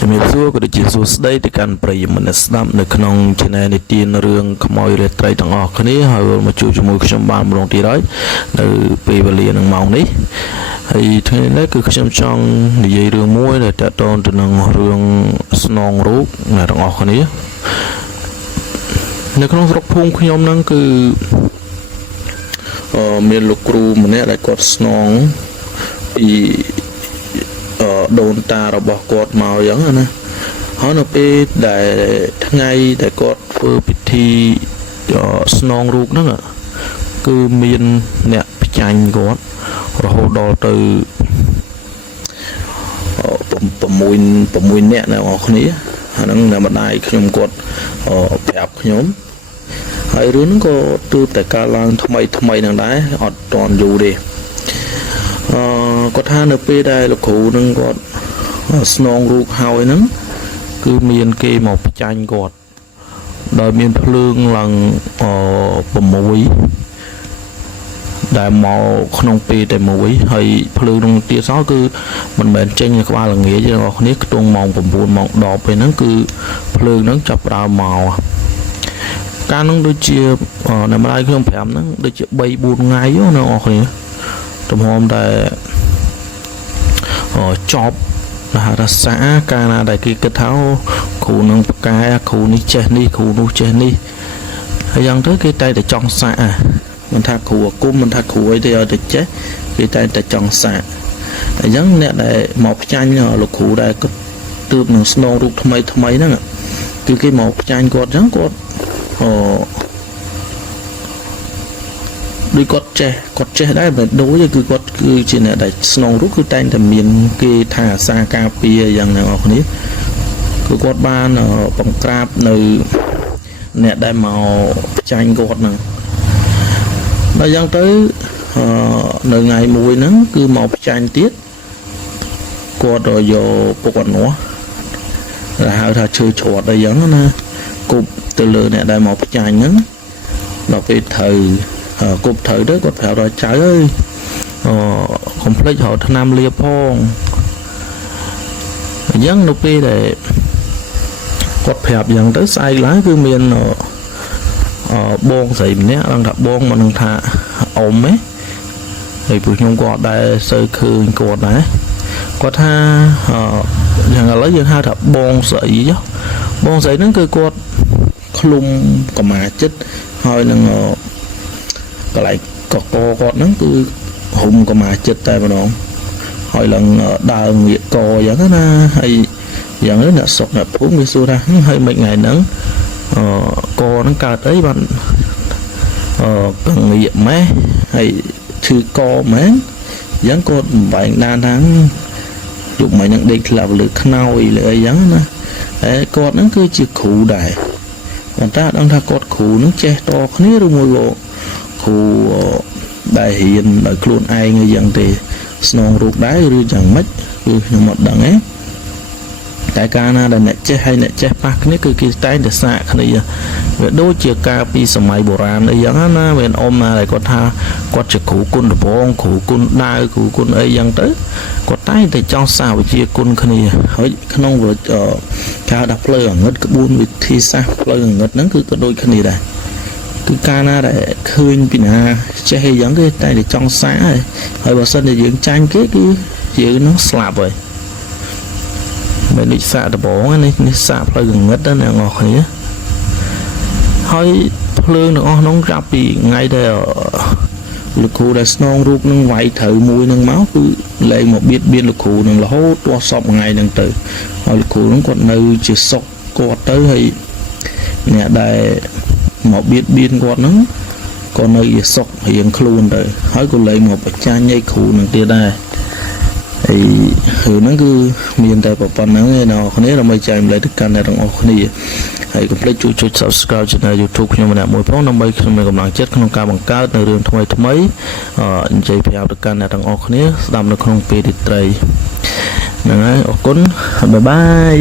ជំរាបសួរក៏ដូចជាសួស្តីទៅកាន់ប្រិយមិត្តអ្នកស្ដាប់នៅក្នុង Channel នីតិរឿងខ្មោចរាត្រីទាំងអស់គ្នាហើយមកជួបជាមួយខ្ញុំបានម្ដងទៀតហើយនៅពេលវេលានឹងម៉ោងនេះហើយថ្ងៃនេះគឺខ្ញុំចង់និយាយរឿងមួយដែលទាក់ទងទៅនឹងរឿងស្នងរូបអ្នកទាំងអស់គ្នានៅក្នុងស្រុកភូមិខ្ញុំហ្នឹងគឺមានលោកគ្រូម្នាក់ដែលគាត់ស្នងពីដូនតារបស់គាត់មកអញ្ចឹងណាហើយនៅពេលដែលថ្ងៃដែលគាត់ធ្វើពិធីស្នងរូបហ្នឹងគឺមានអ្នកផ្ចាញ់គាត់រហូតដល់ទៅ6អ្នកអ្នកនរគ្នាអាហ្នឹងតែម្ដាយខ្ញុំគាត់ប្រាប់ខ្ញុំហើយរឿងហ្នឹងក៏ទើបតែកើតឡើងថ្មីហ្នឹងដែរអត់ទាន់យូរទេគាត់ថានៅពេលដែលលោកគ្រូនឹងគាត់ស្នងរូបហើយហ្នឹងគឺមានគេមកផ្ចាញ់គាត់ដោយមានភ្លើងឡើង6ដែលមកក្នុងពេលតែមួយហើយភ្លើងនឹងទៀតសោះគឺមិនមែនចេញពីក្បាលល្ងាចទេបងប្អូនខ្ទង់ម៉ោង9ម៉ោង10ពេលហ្នឹងគឺភ្លើងហ្នឹងចាប់ផ្ដើមមកកាលហ្នឹងដូចជានៅម្ដាយខ្ញុំ5ហ្នឹងដូចជា3 4ថ្ងៃណាបងប្អូនទំហំតែចប់រសាកាលណាដែលគេគិតថាគ្រូនឹងប្រកែគ្រូនេះចេះនេះគ្រូនោះចេះនេះហើយយ៉ាងទៅគេតែចង់សាកមិនថាគ្រូអាគុំមិនថាគ្រូអីទេឲ្យតែចេះគេតែចង់សាកអញ្ចឹងអ្នកដែលមកផ្ចាញ់លោកគ្រូដែលទើបនឹងស្នងរូបថ្មីហ្នឹងគឺគេមកផ្ចាញ់គាត់អញ្ចឹងគាត់ដូចគាត់ចេះដែរមិនដូចគឺគាត់គឺជាអ្នកដែលស្នងរូបគឺតែងតែមានគេថាអាសាការពារយ៉ាងណាបងប្អូនគឺគាត់បានបង្ក្រាបនៅអ្នកដែលមកផ្ចាញ់គាត់ហ្នឹងដល់យ៉ាងទៅនៅថ្ងៃមួយហ្នឹងគឺមកផ្ចាញ់ទៀតគាត់យកពុកអនោះដែលហៅថាឈើច្រត់អីយ៉ាងណាគប់ទៅលើអ្នកដែលមកផ្ចាញ់ហ្នឹងដល់ពេលត្រូវគប់ត្រូវទៅគាត់ប្រាប់ថាចៅអើយកុំភ្លេចរកថ្នាំលាបផងអញ្ចឹងនៅពេលដែលគាត់ប្រាប់យ៉ាងទៅស្អែកឡើងគឺមានបងស្រីម្នាក់ហ្នឹងថាបងមិននឹងថាអ៊ំហ៎ហើយពួកខ្ញុំក៏អត់ដែលសូវឃើញគាត់ដែរគាត់ថាយ៉ាងឥឡូវយើងហៅថាបងស្រីបងស្រីហ្នឹងគឺគាត់ឃ្លុំកម្មាចិត្តហើយនឹងកន្លែងកកគាត់ហ្នឹងគឺរុំកម្មាចិត្តតែម្ដងហើយឡើងដើរងាកកអញ្ចឹងណាហើយយ៉ាងនេះអ្នកសុកអ្នកភូមិវាសួរថាហើយមិនថ្ងៃហ្នឹងកហ្នឹងកើតអីបានកងាកម៉េះហើយឈឺកមែនអញ្ចឹងគាត់បំបែងដានថាយប់មិញហ្នឹងដេកធ្លាប់លើខ្នើយលើអីអញ្ចឹងណាហើយគាត់ហ្នឹងគឺជាគ្រូដែរប៉ុន្តែអត់ដឹងថាគាត់គ្រូហ្នឹងចេះតគ្នាឬមួយក៏គ្រូដែលរៀនដោយខ្លួនឯងអីយ៉ាងទេស្នងរូបដែរឬយ៉ាងម៉េចគឺខ្ញុំអត់ដឹងទេតែកាលណាដែលអ្នកចេះហើយអ្នកចេះប៉ះគ្នាគឺគេតែងតែសាកគ្នាវាដូចជាការពីសម័យបុរាណអីយ៉ាងណាមានអ៊ំណាដែលគាត់ថាគាត់ជាគ្រូគុណដំបងគ្រូគុណដាវគ្រូគុណអីយ៉ាងទៅគាត់តែងតែចង់សាវិជ្ជាគុណគ្នាហើយក្នុងការដាក់ផ្លូវអង្កត់ក្បួនវិធីសាស្ត្រផ្លូវអង្កត់ហ្នឹងគឺក៏ដូចគ្នាដែរគឺកាលណាដែលឃើញពីណាចេះអីយ៉ាងគេតែចង់សាកហើយបើសិនជាយើងចាញ់គេគឺយើងនឹងស្លាប់ហើយមិនដូចសាកដបងនេះសាកផ្លូវកងឹតណាអ្នកនរគ្នាហើយភ្លើងទាំងអស់នោះចាប់ពីថ្ងៃដែលលោកគ្រូដែលស្នងរូបនឹងវាយត្រូវមួយនឹងមកគឺលែងមកបៀតបៀនលោកគ្រូនឹងរហូតទាស់សពថ្ងៃហ្នឹងទៅហើយលោកគ្រូនឹងគាត់នៅជាសុខគាត់ទៅហើយអ្នកដែលមកបៀតបៀនគាត់ហ្នឹងក៏នៅជាសុខរៀងខ្លួនទៅហើយក៏លែងមកបច្ចាញ់ឲ្យគ្រូនឹងទៀតដែរហើយរឿងហ្នឹងគឺមានតែប៉ុណ្្នឹងឯណោះគ្នាដើម្បីចែកម្លែកទៅកាន់អ្នកទាំងអស់គ្នាហើយកុំភ្លេចចុច Subscribe Channel YouTube ខ្ញុំម្នាក់មួយផងដើម្បីខ្ញុំមានកម្លាំងចិត្តក្នុងការបង្កើតនៅរឿងថ្មីនិយាយប្រាប់ទៅកាន់អ្នកទាំងអស់គ្នាស្ដាប់នៅក្នុងពេលរាត្រីហ្នឹងហើយអរគុណបាយបាយ